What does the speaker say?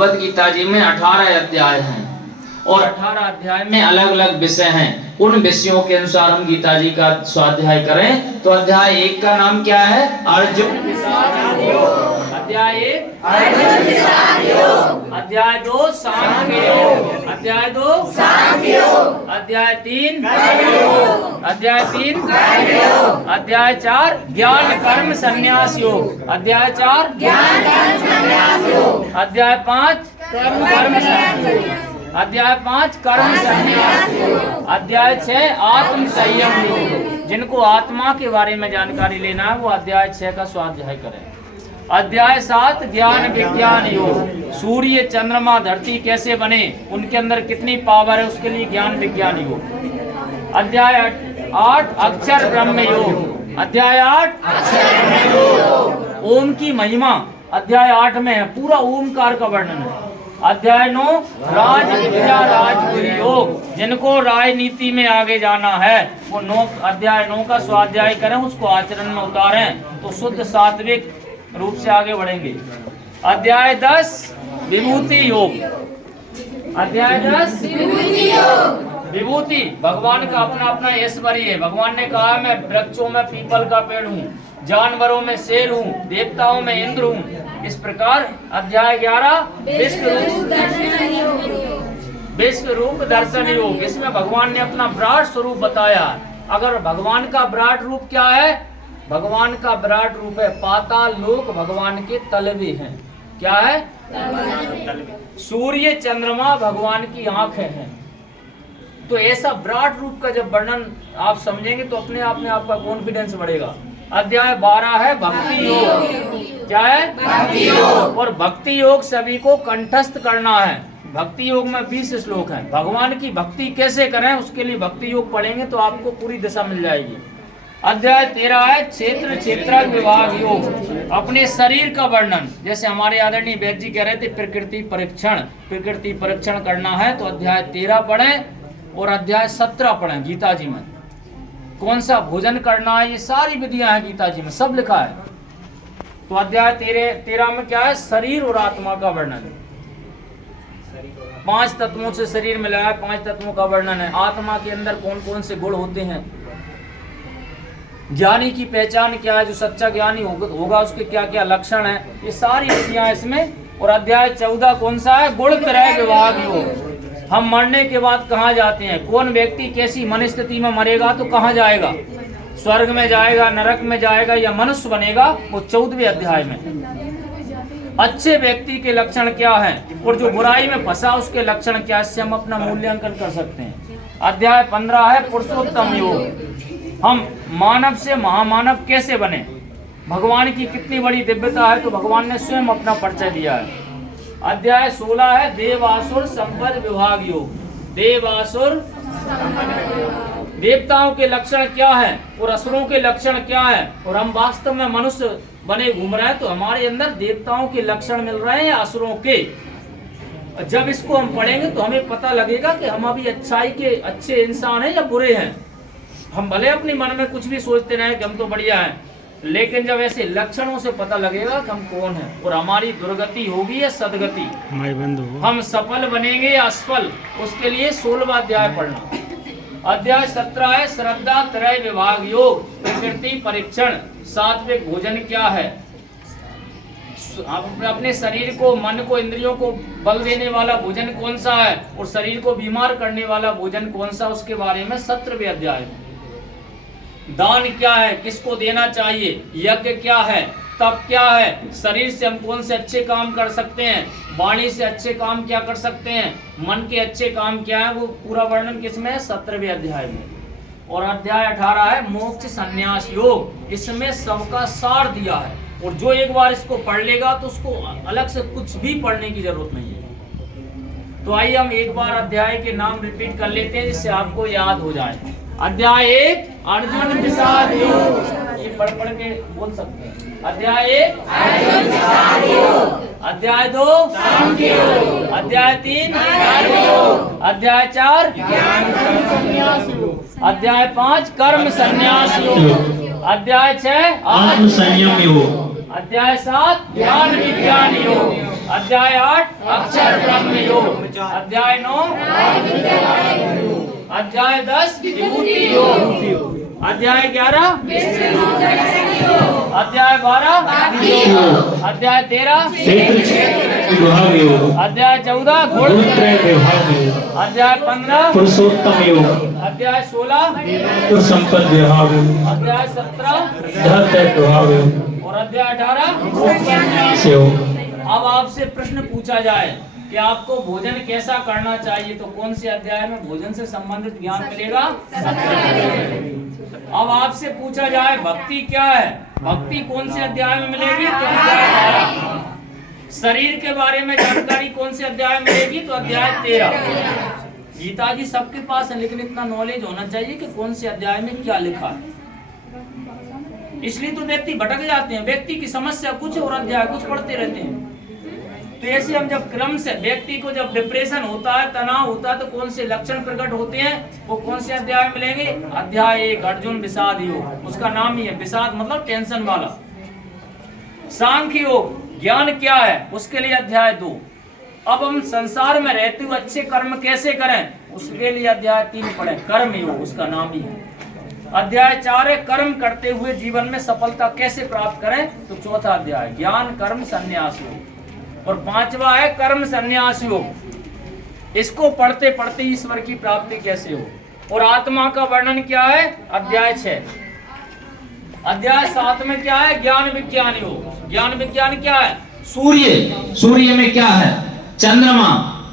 भगवत गीता जी में 18 अध्याय हैं और 18 अध्याय में अलग अलग विषय हैं। उन विषयों के अनुसार हम गीता जी का स्वाध्याय करें। तो अध्याय 1 का नाम क्या है? अर्जुन विषाद योग। अध्याय 1 अर्जुन विषाद योग। अध्याय 2 सांख्य योग। अध्याय 2 सांख्य योग। अध्याय 3 कर्म योग। अध्याय 3 कर्म योग। अध्याय 4 ज्ञान कर्म संन्यास योग। अध्याय 4 ज्ञान कर्म संन्यास योग। अध्याय 5 कर्म संन्यास योग। अध्याय 5 कर्म संन्यास योग। अध्याय 6 आत्म संयम योग। जिनको आत्मा के बारे में जानकारी लेना है वो अध्याय 6 का स्वाध्याय करें। अध्याय 7 ज्ञान विज्ञान योग। सूर्य चंद्रमा धरती कैसे बने, उनके अंदर कितनी पावर है, उसके लिए ज्ञान विज्ञान योग। अध्याय 8 अक्षर ब्रह्म योग। अध्याय 8 अक्षर ब्रह्म योग। ओम की महिमा अध्याय 8 में है, पूरा ओमकार का वर्णन है। अध्याय 9 राज विद्या राजगुरु योग। जिनको राजनीति में आगे जाना है वो अध्याय 9 का स्वाध्याय करें, उसको आचरण में उतारें तो शुद्ध सात्विक रूप से आगे बढ़ेंगे। अध्याय 10 विभूति योग। अध्याय 10 विभूति योग। विभूति भगवान का अपना अपना ऐश्वर्य है। भगवान ने कहा मैं वृक्षों में पीपल का पेड़ हूँ, जानवरों में शेर हूँ, देवताओं में इंद्र हूँ। इस प्रकार अध्याय 11 विश्व रूप दर्शन योग। इसमें भगवान ने अपना विराट स्वरूप बताया। अगर भगवान का विराट रूप क्या है? भगवान का विराट रूप है पाताल लोक भगवान के तलवे हैं। क्या है? सूर्य चंद्रमा भगवान की आंखें हैं। तो ऐसा विराट रूप का जब वर्णन आप समझेंगे तो अपने आप में आपका कॉन्फिडेंस बढ़ेगा। अध्याय 12 है भक्ति योग। क्या है? भक्ति योग। और भक्ति योग सभी को कंठस्थ करना है। भक्ति योग में 20 श्लोक हैं। भगवान की भक्ति कैसे करें उसके लिए भक्ति योग पढ़ेंगे तो आपको पूरी दिशा मिल जाएगी। अध्याय 13 है क्षेत्र क्षेत्र विभाग योग। अपने शरीर का वर्णन, जैसे हमारे आदरणीय वैद्य जी कह रहे थे प्रकृति परीक्षण करना है तो अध्याय 13 पढ़ें और अध्याय 17 पढ़ें गीता जी में। कौन सा भोजन करना है, ये सारी विधियां हैं गीता जी में, सब लिखा है। तो अध्याय 13 में क्या है? शरीर और आत्मा का वर्णन। 5 तत्वों से शरीर मिला है, 5 तत्वों का वर्णन है। आत्मा के अंदर कौन कौन से गुण होते हैं, ज्ञानी की पहचान क्या है, जो सच्चा ज्ञानी होगा उसके क्या क्या लक्षण है, ये सारी विधियां इसमें। और अध्याय 14 कौन सा है? गुण त्रय विभाग योग। हम मरने के बाद कहाँ जाते हैं, कौन व्यक्ति कैसी मन स्थिति में मरेगा तो कहाँ जाएगा, स्वर्ग में जाएगा, नरक में जाएगा या मनुष्य बनेगा, वो 14वें अध्याय में। अच्छे व्यक्ति के लक्षण क्या हैं और जो बुराई में फंसा उसके लक्षण क्या है, इससे हम अपना मूल्यांकन कर सकते हैं। अध्याय 15 है पुरुषोत्तम योग। हम मानव से महामानव कैसे बने, भगवान की कितनी बड़ी दिव्यता है तो भगवान ने स्वयं अपना परिचय दिया है। अध्याय 16 है देवासुर संपद विभाग योग। देवासुर देवताओं के लक्षण क्या है और असुरों के लक्षण क्या है, और हम वास्तव में मनुष्य बने घूम रहे हैं तो हमारे अंदर देवताओं के लक्षण मिल रहे हैं या असुरों के। जब इसको हम पढ़ेंगे तो हमें पता लगेगा कि हम अभी अच्छाई के अच्छे इंसान हैं या बुरे हैं। हम भले अपने मन में कुछ भी सोचते रहे कि हम तो बढ़िया हैं, लेकिन जब ऐसे लक्षणों से पता लगेगा कि हम कौन हैं और हमारी दुर्गति होगी या सदगति, हम सफल बनेंगे या असफल, उसके लिए 16वां अध्याय पढ़ना। अध्याय 17 है श्रद्धा त्रय विभाग योग। प्रकृति परीक्षण, सात्विक भोजन क्या है, अपने शरीर को, मन को, इंद्रियों को बल देने वाला भोजन कौन सा है और शरीर को बीमार करने वाला भोजन कौन सा, उसके बारे में 17वें अध्याय में। दान क्या है, किसको देना चाहिए, यज्ञ क्या है, तप क्या है, शरीर से हम कौन से अच्छे काम कर सकते हैं, वाणी से अच्छे काम क्या कर सकते हैं, मन के अच्छे काम क्या है, वो पूरा वर्णन किसमें है? 17वें अध्याय में। और अध्याय 18 है मोक्ष संन्यास योग। इसमें सबका सार दिया है और जो एक बार इसको पढ़ लेगा तो उसको अलग से कुछ भी पढ़ने की जरूरत नहीं है। तो आइए हम एक बार अध्याय के नाम रिपीट कर लेते हैं जिससे आपको याद हो जाए। अध्याय 1 अर्जुन विषाद योग, ये पढ़ के बोल सकते हैं। अध्याय 1 अर्जुन विषाद योग। अध्याय 2 सांख्य योग। अध्याय 3 कर्म योग। अध्याय 4 ज्ञान संन्यास योग। अध्याय 5 कर्म संन्यास योग। अध्याय 6 आत्म संयम योग। अध्याय 7 ज्ञान विज्ञान योग, अध्याय 8 अक्षर ब्रह्म योग, अध्याय 9 अध्याय 10 विभूति योग, अध्याय 11 अध्याय 12 अध्याय 13 विभाग योग, अध्याय 14 गुणत्रय विभाग योग, अध्याय 15 पुरुषोत्तम योग, अध्याय 16 पुरुष संपद विभाग योग, अध्याय 17 धर्तय विभाग योग, और अध्याय 18 योग। अब आपसे प्रश्न पूछा जाए कि आपको भोजन कैसा करना चाहिए, तो कौन से अध्याय में भोजन से संबंधित ज्ञान मिलेगा? अब आपसे पूछा जाए भक्ति क्या है, भक्ति कौन से अध्याय में मिलेगी? तो अध्याय 12। शरीर के बारे में जानकारी कौन से अध्याय में मिलेगी? तो अध्याय 13। गीता जी सबके पास है, लेकिन इतना नॉलेज होना चाहिए कि कौन से अध्याय में क्या लिखा है। इसलिए तो व्यक्ति भटक जाते हैं, व्यक्ति की समस्या कुछ और अध्याय कुछ पढ़ते रहते हैं। तो ऐसे हम जब क्रम से व्यक्ति को जब डिप्रेशन होता है, तनाव होता है, तो कौन से लक्षण प्रकट होते हैं, वो कौन से अध्याय में मिलेंगे? अध्याय 1 अर्जुन विषाद योग, उसका नाम ही है विषाद, मतलब टेंशन वाला। सांख्य योग ज्ञान क्या है, उसके लिए अध्याय 2। अब हम संसार में रहते हुए अच्छे कर्म कैसे करें, उसके लिए अध्याय 3 पढ़े, कर्म योग, उसका नाम ही है। अध्याय 4 है कर्म करते हुए जीवन में सफलता कैसे प्राप्त करें, तो चौथा अध्याय ज्ञान कर्म संन्यास योग, और 5वां है कर्म संन्यास योग। इसको पढ़ते पढ़ते ईश्वर की प्राप्ति कैसे हो। और आत्मा का वर्णन क्या है, अध्याय 6। अध्याय 7 में क्या है, ज्ञान विज्ञान योग। ज्ञान विज्ञान क्या है, सूर्य, सूर्य में क्या है, चंद्रमा,